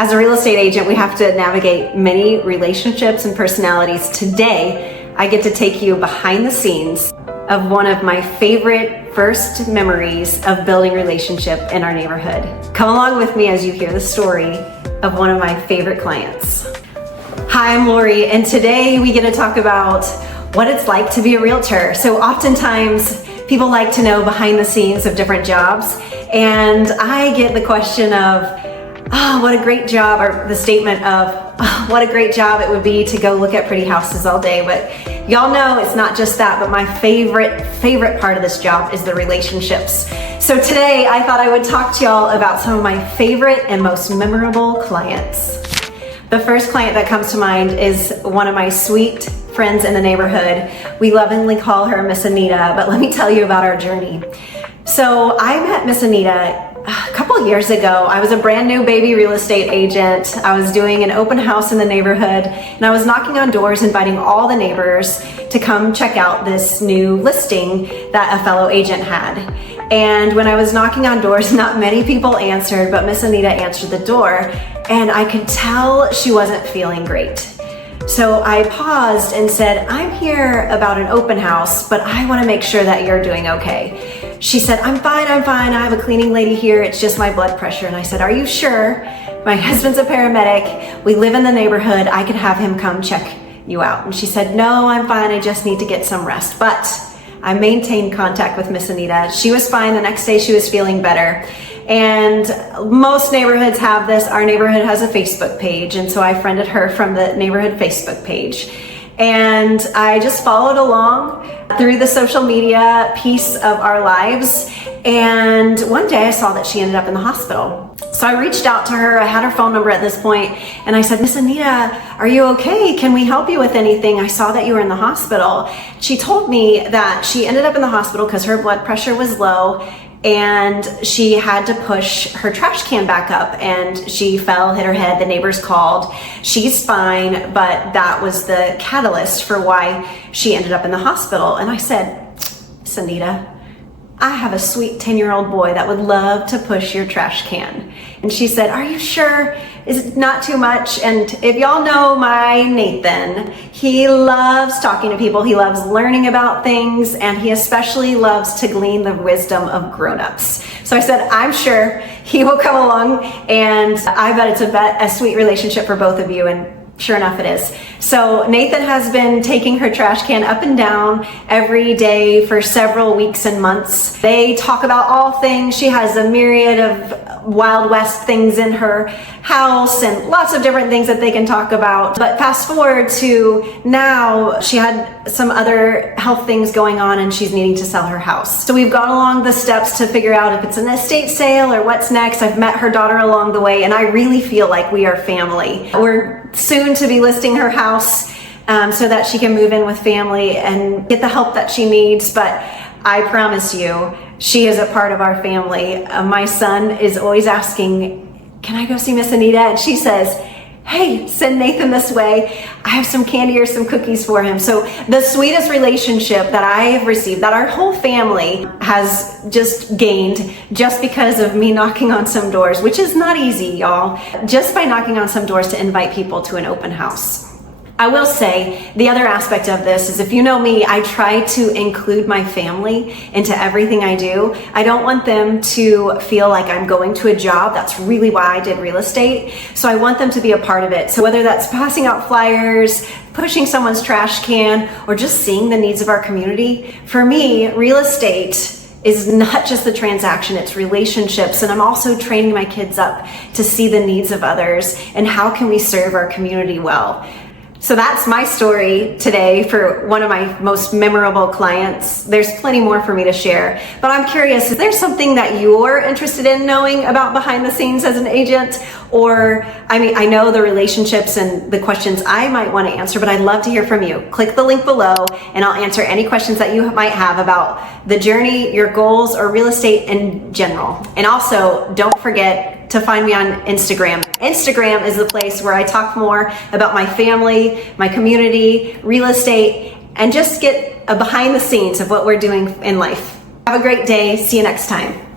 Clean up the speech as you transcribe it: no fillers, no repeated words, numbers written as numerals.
As a real estate agent, we have to navigate many relationships and personalities. Today, I get to take you behind the scenes of one of my favorite first memories of building relationship in our neighborhood. Come along with me as you hear the story of one of my favorite clients. Hi, I'm Laurie, and today we get to talk about what it's like to be a realtor. So oftentimes people like to know behind the scenes of different jobs, and I get the question of, oh, what a great job, or the statement of, oh, what a great job it would be to go look at pretty houses all day. But y'all know it's not just that, but my favorite part of this job is the relationships. So today I thought I would talk to y'all about some of my favorite and most memorable clients. The first client that comes to mind is one of my sweet friends in the neighborhood. We lovingly call her Miss Anita, but let me tell you about our journey. So I met Miss Anita a couple years ago. I was a brand new baby real estate agent. I was doing an open house in the neighborhood, and I was knocking on doors, inviting all the neighbors to come check out this new listing that a fellow agent had. And when I was knocking on doors, not many people answered, but Miss Anita answered the door, and I could tell she wasn't feeling great. So I paused and said, I'm here about an open house, but I want to make sure that you're doing okay. She said, I'm fine. I have a cleaning lady here. It's just my blood pressure. And I said, are you sure? My husband's a paramedic. We live in the neighborhood. I could have him come check you out. And she said, no, I'm fine. I just need to get some rest. But I maintained contact with Miss Anita. She was fine. The next day she was feeling better. And most neighborhoods have this. Our neighborhood has a Facebook page, and so I friended her from the neighborhood Facebook page. And I just followed along through the social media piece of our lives. And one day I saw that she ended up in the hospital. So I reached out to her. I had her phone number at this point, and I said, Miss Anita, are you okay? Can we help you with anything? I saw that you were in the hospital. She told me that she ended up in the hospital because her blood pressure was low, and she had to push her trash can back up, and she fell, hit her head. The neighbors called. She's fine, but that was the catalyst for why she ended up in the hospital. And I said, Miss Anita, I have a sweet 10-year-old boy that would love to push your trash can. And she said, are you sure? Is it not too much? And if y'all know my Nathan, he loves talking to people. He loves learning about things, and he especially loves to glean the wisdom of grown-ups. So I said, I'm sure he will come along, and I bet it's a sweet relationship for both of you. And sure enough, it is. So Nathan has been taking her trash can up and down every day for several weeks and months. They talk about all things. She has a myriad of Wild West things in her house and lots of different things that they can talk about. But fast forward to now, she had some other health things going on, and she's needing to sell her house. So we've gone along the steps to figure out if it's an estate sale or what's next. I've met her daughter along the way, and I really feel like we are family. We're soon to be listing her house so that she can move in with family and get the help that she needs. But I promise you, she is a part of our family. My son is always asking, can I go see Miss Anita? And she says, hey, send Nathan this way. I have some candy or some cookies for him. So the sweetest relationship that I have received, that our whole family has just gained just because of me knocking on some doors, which is not easy, y'all. Just by knocking on some doors to invite people to an open house. I will say the other aspect of this is, if you know me, I try to include my family into everything I do. I don't want them to feel like I'm going to a job. That's really why I did real estate. So I want them to be a part of it. So whether that's passing out flyers, pushing someone's trash can, or just seeing the needs of our community, for me, real estate is not just the transaction, it's relationships. And I'm also training my kids up to see the needs of others and how can we serve our community well. So that's my story today for one of my most memorable clients. There's plenty more for me to share, but I'm curious, is there something that you're interested in knowing about behind the scenes as an agent? Or, I know the relationships and the questions I might want to answer, but I'd love to hear from you. Click the link below and I'll answer any questions that you might have about the journey, your goals, or real estate in general. And also, don't forget to find me on Instagram. Instagram is the place where I talk more about my family, my community, real estate, and just get a behind the scenes of what we're doing in life. Have a great day. See you next time.